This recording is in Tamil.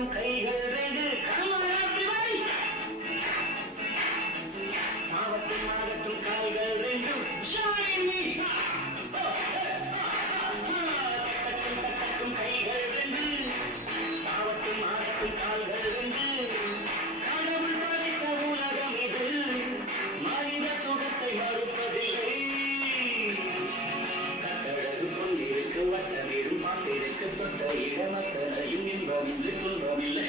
ஆகட்டும் கைகள் ரெண்டு ஆகட்டும் ஆகட்டும் கால்கள் ரெண்டு தட்டட்டும் கைகள் ரெண்டு ஆகட்டும் ஆகட்டும் கால்கள் ரெண்டு கடவுள் படைத்த உலகம் இது மனித சுகத்தை மறுப்பதில்லை கட்டழகு கொண்டிருக்கு வட்டமிடும் பாட்டிற்கு தொட்ட இடமத்தனையும் இன்பம் இன்று துன்பமில்லை